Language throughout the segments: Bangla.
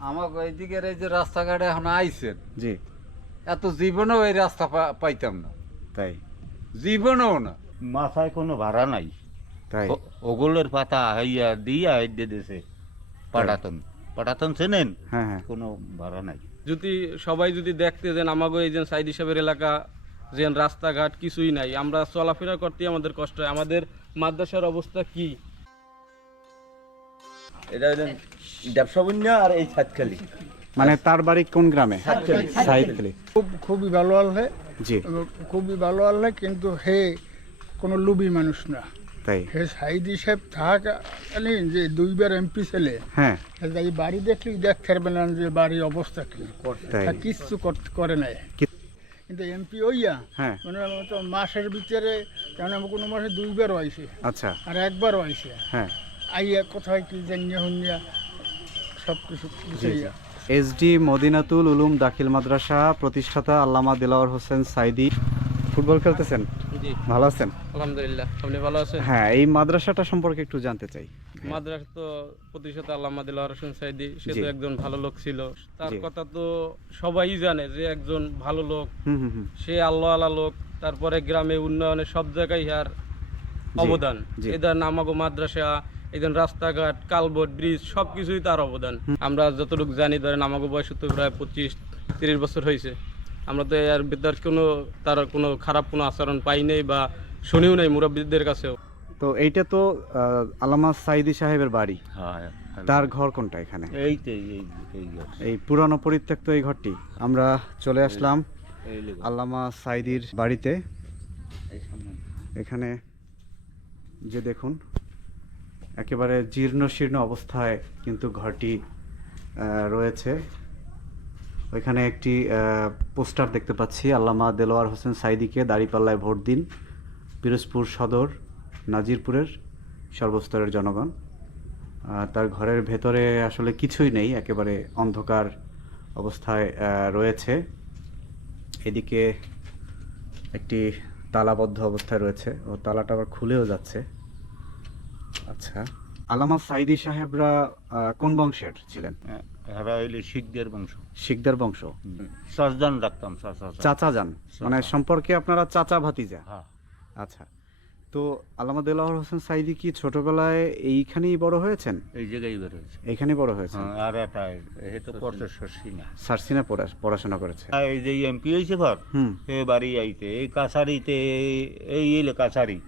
আমাকে এইদিকের এই যে রাস্তাঘাটে এখন আইছেন জি। এত জীবনেও এই রাস্তা পাইতাম না। তাই? জীবনেও না। মাথায় কোনো ভাড়া নাই। তাই? ওগুলোর পাতা হইয়া দিয়া দিয়ে দিছে। পাটাতন। পাটাতন চেনেন? হ্যাঁ হ্যাঁ। কোনো ভাড়া নাই। যদি সবাই যদি দেখতে যেন আমাগো এই যে সাইড হিসাবের এলাকা যে রাস্তাঘাট কিছুই নাই আমরা চলাফেরা করতে আমাদের কষ্ট হয়। আমাদের মাদ্রাসার অবস্থা কি? এটা হলেন ব্যবসা আর এই ছাতখালি মানে তার বাড়ি কোন গ্রামে? খুব খুবই ভালো আল্লাহ জি। খুবই ভালো আল্লাহ কিন্তু হে কোনো লুবি মানুষ না। তাই। হে সাইদি সাহেব থাকাকালীন যে দুইবার এমপি ছেলে। হ্যাঁ। এই বাড়ি দেখলেই দেখতে পারবেন না যে বাড়ির অবস্থা কি। কিচ্ছু করতে- করে নাই। কিন্তু এমপি হইয়া হ্যাঁ। মানে মাসের ভিতরে কারণ কোনো মাসে দুইবারও আইছে আচ্ছা। আর একবারও আইছে হ্যাঁ। আইয়া কোথায় কি জানিয়া হুনিয়া সব কিছু এসডি মদিনাতুল উলুম দাখিল মাদ্রাসা প্রতিষ্ঠাতা আল্লামা দিলাওয়ার হোসেন সাইদি। ফুটবল খেলতেছেন? ভালো আছেন? আলহামদুলিল্লাহ। আপনি ভালো আছেন? হ্যাঁ এই মাদ্রাসাটা সম্পর্কে একটু জানতে চাই। মাদ্রাসা তো প্রতিশত আল্লাহ দিল্লাহ হোসেন সাইদি সে তো একজন ভালো লোক ছিল। তার কথা তো সবাই জানে যে একজন ভালো লোক। হুম হুম হুম। সে আল্লাহ আল্লাহ লোক তারপরে গ্রামে উন্নয়নে সব জায়গায় আর অবদান। এদের নামাগো মাদ্রাসা এদের রাস্তাঘাট কালবোর্ড ব্রিজ সব কিছুই তার অবদান। আমরা যতটুকু জানি ধরেন আমাকে বয়স তো প্রায় পঁচিশ তিরিশ বছর হয়েছে। আমরা তো এর বিদ্যার কোনো তার কোনো খারাপ কোনো আচরণ পাই নাই বা শুনিও নাই মুরব্বীদের কাছেও। তো এইটা তো আহ, আল্লামা সাইদি সাহেবের বাড়ি। হ্যাঁ তার ঘর কোনটা এখানে? এই এই এই। এই পুরানো পরিত্যক্ত এই ঘরটি। আমরা চলে আসলাম আল্লামা সাইদির বাড়িতে। এই এখানে যে দেখুন একেবারে জীর্ণ শীর্ণ অবস্থায় কিন্তু ঘরটি রয়েছে। ওইখানে একটি পোস্টার দেখতে পাচ্ছি। আল্লামা দেলোয়ার হোসেন সাইদিকে দাড়িপাল্লায় ভোট দিন। পিরোজপুর সদর, নাজিরপুরের সর্বস্তরের জনগণ। তার ঘরের ভেতরে আসলে কিছুই নেই, একেবারে অন্ধকার অবস্থায় রয়েছে। এদিকে একটি তালাবদ্ধ অবস্থায় রয়েছে। ও তালাটা আবার খুলেও যাচ্ছে। আচ্ছা। আলামা সাইদি সাহেবরা কোন বংশের ছিলেন? হ্যাঁ, এরা হইলে শিখদের বংশ। শিকদার বংশ। সজদান রাখতাম চাচা চাচা যান মানে সম্পর্কে আপনারা চাচা ভাতিজা? হ্যাঁ। আচ্ছা। তো আলামা দেলাওয়ার হোসেন সাইদি কি ছোটবেলায় এইখানেই বড় হয়েছেন? এই জায়গায় বের হয়েছে। এইখানেই বড় হয়েছেন? হ্যাঁ, আর এটা এ তো না সার্সিনা। পড়া- পড়াশোনা করেছে। এই যে এমপি হয়েছে ঘর হুম। এ বাড়ি আইতে এই কাছারিতে এই- এই এলে কাছারি।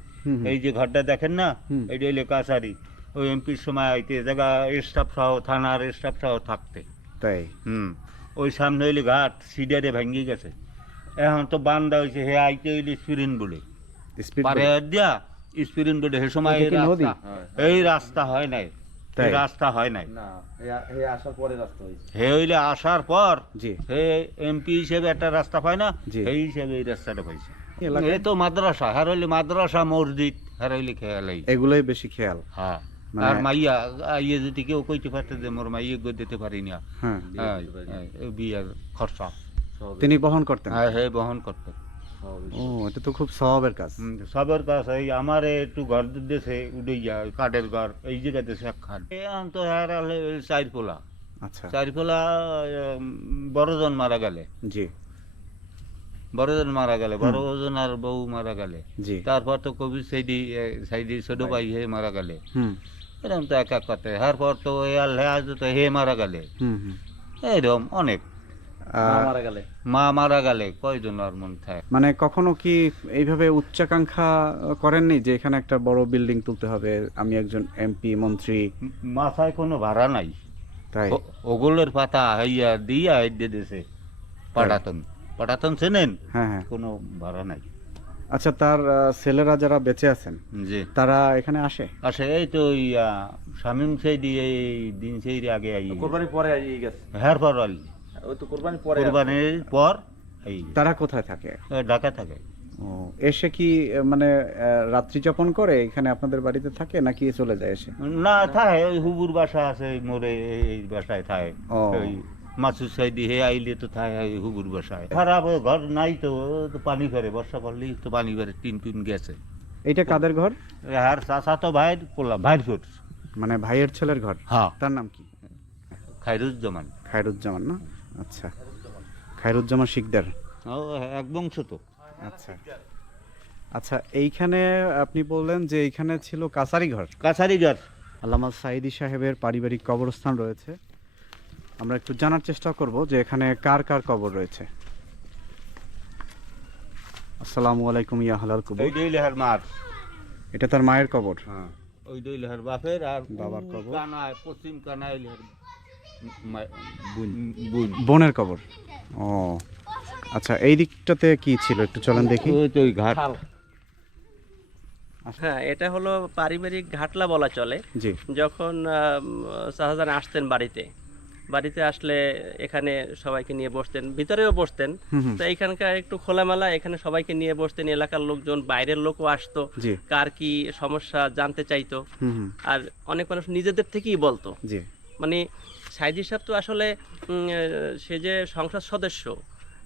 এই যে ঘরটা দেখেন না। এটা এলে কাছারি। ওই এমপির সময় আইতে জায়গা স্টাফ সহ থানার স্টাফ সহ থাকতে। তাই? হুম। ওই সামনে হইলে ঘাট সিডারে ভাঙ্গি গেছে। এখন তো বান্দা হয়েছে হে আইতে হইলে স্পিরিন বলে। পারে দিয়া স্পিরিন বলে হে সময় এই? রাস্তা এই রাস্তা হয় নাই। রাস্তা হয় নাই। না এ- এ আসার পরে রাস্তা হয়েছে হে হইলে আসার পর জি। হে এমপি হিসেবে একটা রাস্তা পায় না। সেই হিসেবে এই রাস্তাটা পাইছে। এ তো মাদ্রাসা হার হইলে মাদ্রাসা মসজিদ হার হইলে খেয়ালাই এগুলোই বেশি খেয়াল। হ্যাঁ মানে- আর মাইয়া আইয়ে যদি কেউ কইতে পারতে যে মোর মাইয়ে গো দিতে পারি না। হ্যাঁ। হ্যাঁ, হ্যাঁ, বিয়ার খরচা। তিনি বহন করতেন? হ্যাঁ হে বহন করতে ও এটা তো খুব স্বভাবের কাজ। সবের কাছে এই আমার একটু ঘর দেশে উঠে যায় কাঠের ঘর এই জায়গাতে সে খান এখন তো হ্যাঁ হলে চার পোলা আচ্ছা। চার পোলা বড়জন মারা গেলে। জি। বড়জন মারা গেলে বড়জন আর বউ মারা গেলে। তারপর তো কবি সাইডি সাইডি ছোট ভাই। হে মারা গেলে। এরকম তো এক এক কথা। তারপর তো আল্লাহ তো হে মারা গেলে। হুম হুম। এরকম অনেক। মা মারা গেলে। কয়জন আর মন থাকে? মানে কখনো কি এইভাবে উচ্চাকাঙ্ক্ষা করেননি যে এখানে একটা বড় বিল্ডিং তুলতে হবে? আমি একজন এমপি মন্ত্রী। মাথায় কোনো ভাড়া নাই। তাই? ওগুলোর পাতা হইয়া দিয়া দিয়ে দিছে। পাটাতন। পাটাতন চেনেন? হ্যাঁ হ্যাঁ। কোনো ভাড়া নাই। আচ্ছা তার ছেলেরা যারা বেঁচে আছেন জি। তারা এখানে আসে? আচ্ছা এই তো ওই শামীম সেইদি এই দিন সেইদি আগে আই কোরবানির পরে এই গেছে? হ্যার পর আলি ওই তো কোরবানির পরে কোরবানির পর এই তারা কোথায় থাকে? ঢাকা থাকে। এসে কি মানে আহ, রাত্রি যাপন করে এখানে আপনাদের বাড়িতে থাকে নাকি চলে যায় এসে? না থাকে ওই হুবুর বাসা আছে মোরে এই- বাসায় থাকে। ও। ওই মাসুদ সাইদি হে আইলে তো থাকে হুবুর বাসায়। খারাপ ঘর নাই তো তো পানি করে বর্ষা পড়লেই তো পানি করে টিন টিন গেছে। এইটা কাদের ঘর? আর চাষা তো ভাইয়ের করলাম ভাইয়ের ছোট মানে ভাইয়ের ছেলের ঘর? হ্যাঁ। তার নাম কি? খাইরুজ্জামান খায়রুজ্জামান না? আচ্ছা। খায়রুজ্জামান শিকদার। ও এক বংশ তো। আচ্ছা। আচ্ছা এইখানে আপনি বললেন যে এইখানে ছিল কাসারি ঘর। কাছারি ঘর। আল্লামা সাইদি সাহেবের পারিবারিক কবরস্থান রয়েছে। আমরা একটু জানার চেষ্টা করব যে এখানে কার কার কবর রয়েছে। আসসালামু আলাইকুম ইয়া হালাল কবর। ওই দুই লেহার মার। এটা তার মায়ের কবর। হ্যাঁ ওই দুই লেহার বাপের আর বাবার কবর। কানায় পশ্চিম কানায় লেহার মা- বোন। বোন। বোনের কবর। ও আচ্ছা এই দিকটাতে কি ছিল? একটু চলেন দেখি। ওই ঘাট। হ্যাঁ এটা হলো পারিবারিক ঘাটলা বলা চলে। জি। যখন শাহজাহান আসতেন বাড়িতে। বাড়িতে আসলে এখানে সবাইকে নিয়ে বসতেন ভিতরেও বসতেন। তো এখানকার একটু খোলামেলা এখানে সবাইকে নিয়ে বসতেন এলাকার লোকজন বাইরের লোকও আসতো। কার কি সমস্যা জানতে চাইতো। আর অনেক মানুষ নিজেদের থেকেই বলতো। মানে সাইদি সাহেব তো আসলে সে যে সংসদ সদস্য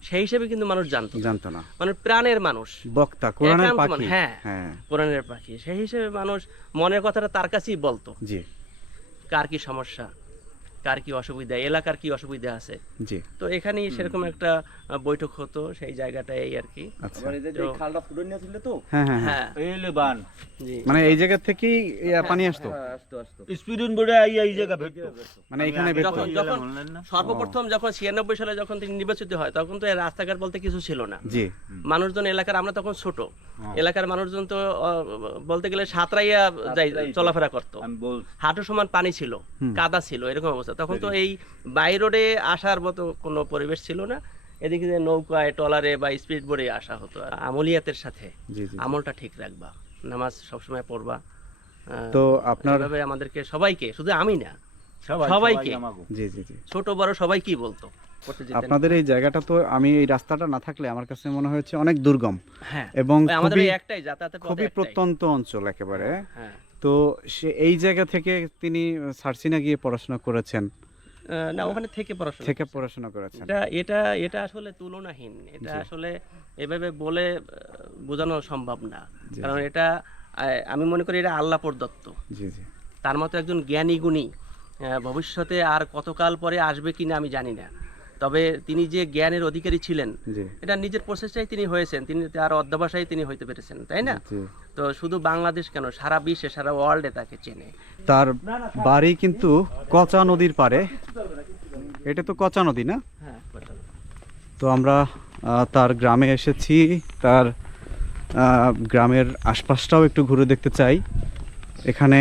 সেই হিসেবে কিন্তু মানুষ জানতো জানতো না। মানে প্রাণের মানুষ। বক্তা কোরআনের পাখি। হ্যাঁ। হ্যাঁ। কোরআনের পাখি। সেই হিসেবে মানুষ মনের কথাটা তার কাছেই বলতো। জি। কার কি সমস্যা? কার কি অসুবিধা এলাকার কি অসুবিধা আছে? জি। তো এখানেই সেরকম একটা বৈঠক হতো সেই জায়গাটা এই আর কি। আচ্ছা। খালটা ফুটে তো? হ্যাঁ হ্যাঁ হ্যাঁ। মানে এই জায়গা থেকেই পানি আসতো? বোর্ডে এই জায়গা ভেটতো। মানে এখানে যখন সর্বপ্রথম যখন ছিয়ানব্বই সালে যখন তিনি নির্বাচিত হয় তখন তো রাস্তাঘাট বলতে কিছু ছিল না। জি। মানুষজন এলাকার আমরা তখন ছোট। এলাকার মানুষজন তো বলতে গেলে সাঁতরাইয়া যাই চলাফেরা করতো। আমি হাঁটু সমান পানি ছিল কাদা ছিল এরকম অবস্থা। তখন তো এই বাই রোডে আসার মতো কোনো পরিবেশ ছিল না। এদিকে যে নৌকায় টলারে বা স্পিড বোর্ডে আসা হতো। আমলিয়াতের সাথে জি জি আমলটা ঠিক রাখবা। নামাজ সবসময় পড়বা। তো আপনার আমাদেরকে সবাইকে শুধু আমি না সবাই সবাইকে। জি জি জি। ছোট বড় সবাইকেই বলতো? আপনাদের এই জায়গাটা তো আমি এই রাস্তাটা না থাকলে আমার কাছে মনে হয়েছে অনেক দুর্গম। হ্যাঁ। এবং আমাদের খুবই একটাই যাতায়াতের পথ খুবই প্রত্যন্ত অঞ্চল একেবারে। হ্যাঁ। তো সে এই জায়গা থেকে তিনি সার্সিনা গিয়ে পড়াশোনা করেছেন। না ওখানে থেকে পড়াশোনা থেকে পড়াশোনা করেছেন। এটা এটা এটা আসলে তুলনাহীন। এটা আসলে এভাবে বলে বোঝানো সম্ভব না। কারণ এটা আমি মনে করি এটা আল্লাহ প্রদত্ত জি জি। তার মতো একজন জ্ঞানী গুণী ভবিষ্যতে আর কতকাল পরে আসবে কিনা আমি জানি না। তবে তিনি যে জ্ঞানের অধিকারী ছিলেন এটা নিজের প্রচেষ্টায় তিনি হয়েছেন। তিনি তার অধ্যবসায় তিনি হইতে পেরেছেন তাই না? তো শুধু বাংলাদেশ কেন? সারা বিশ্বে সারা ওয়ার্ল্ডে তাকে চেনে। তার বাড়ি কিন্তু কচা নদীর পারে এটা তো কচা নদী না? হ্যাঁ তো আমরা তার গ্রামে এসেছি। তার গ্রামের আশপাশটাও একটু ঘুরে দেখতে চাই। এখানে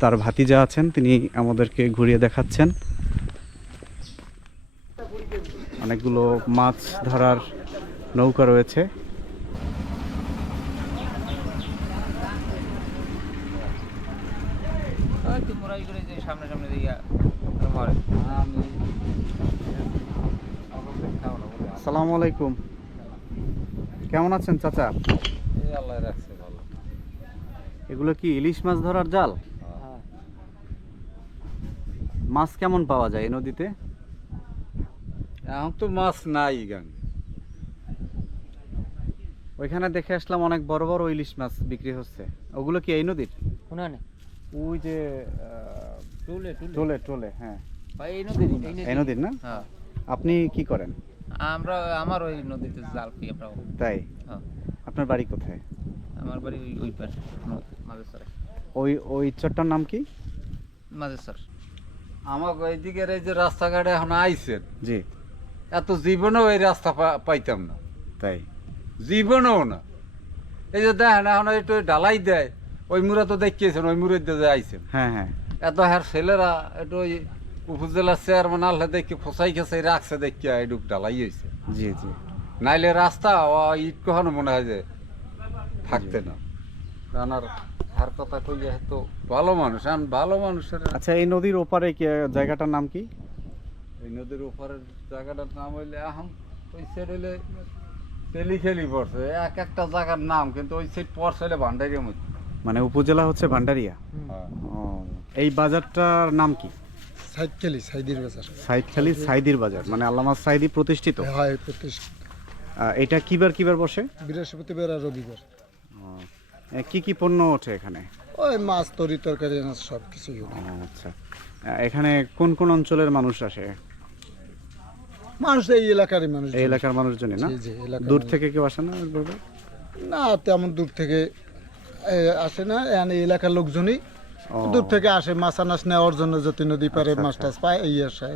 তার ভাতিজা আছেন তিনি আমাদেরকে ঘুরিয়ে দেখাচ্ছেন। অনেকগুলো মাছ ধরার নৌকা রয়েছে। আসসালামু আলাইকুম। কেমন আছেন চাচা? এগুলো কি ইলিশ মাছ ধরার জাল? মাছ কেমন পাওয়া যায় এই নদীতে? এখন তো মাছ নাই গান। ওইখানে দেখে আসলাম অনেক বড় বড় ইলিশ মাছ বিক্রি হচ্ছে। ওগুলো কি এই নদীর? কোনানে? ওই যে টুলে টুলে। টোলে হ্যাঁ। এই নদীর এই নদীর। না? হ্যাঁ। আপনি কি করেন? আমরা আমার ওই নদীতে জাল ফি আমরা। তাই? হ্যাঁ। আপনার বাড়ি কোথায়? আমার বাড়ি ওই ওই পাশে মাঝেশ্বর ওই ওই চরটার নাম কি? মাঝেশ্বর আমাকে এইদিকের এই যে রাস্তাঘাটে এখন আইছেন জি। এত জীবনেও এই রাস্তা পাইতাম না। তাই? জীবনেও না। এই যে দেখেন এখন একটু ঢালাই দেয় ওই মুড়া তো দেখিয়েছেন ওই মুড়ের দিয়ে আইছেন। হ্যাঁ হ্যাঁ। এত হ্যার ছেলেরা একটু ওই উপজেলার চেয়ারম্যান আল্লাহ দেখি ফসাই খেসাই রাখছে দেখিয়া এটুক ঢালাই হয়েছে জি জি। নাইলে রাস্তা ও ইট কখনো মনে হয় যে থাকতে না। রানার হার কথা কইয়া তো ভালো মানুষ ভালো মানুষের আচ্ছা এই নদীর ওপারে কি জায়গাটার নাম কি? এই নদীর উপরের জায়গাটার নাম হইলে এখন ওই সাইড হইলে তেলি খেলি পড়ছে। এক একটা জায়গার নাম কিন্তু ওই সাইড পড়ছে হইলে ভান্ডারিয়া মধ্যে মানে উপজেলা হচ্ছে ভান্ডারিয়া? হ্যাঁ। ও এই বাজারটার নাম কি? সাইকেলি সাইদির বাজার। সাইদখালি সাইদির বাজার মানে আল্লামা সাইদি প্রতিষ্ঠিত? হয় প্রতিষ্ঠা আহ, এটা কিবার কিবার বসে? বৃহস্পতিবার আর রবিবার। কি কি পণ্য ওঠে এখানে? ওই মাছ তরি তরকারি সব কিছুই আচ্ছা। এখানে কোন কোন অঞ্চলের মানুষ আসে? মানুষ এই এলাকারই মানুষ এই এলাকার মানুষজনই না? দূর থেকে কেউ আসে না ওইভাবে? না তেমন দূর থেকে আসে না। এলাকার লোকজনই দূর থেকে আসে মাছ আনাস নেওয়ার জন্য যদি নদী পারে মাছ টাছ পায় এই আসে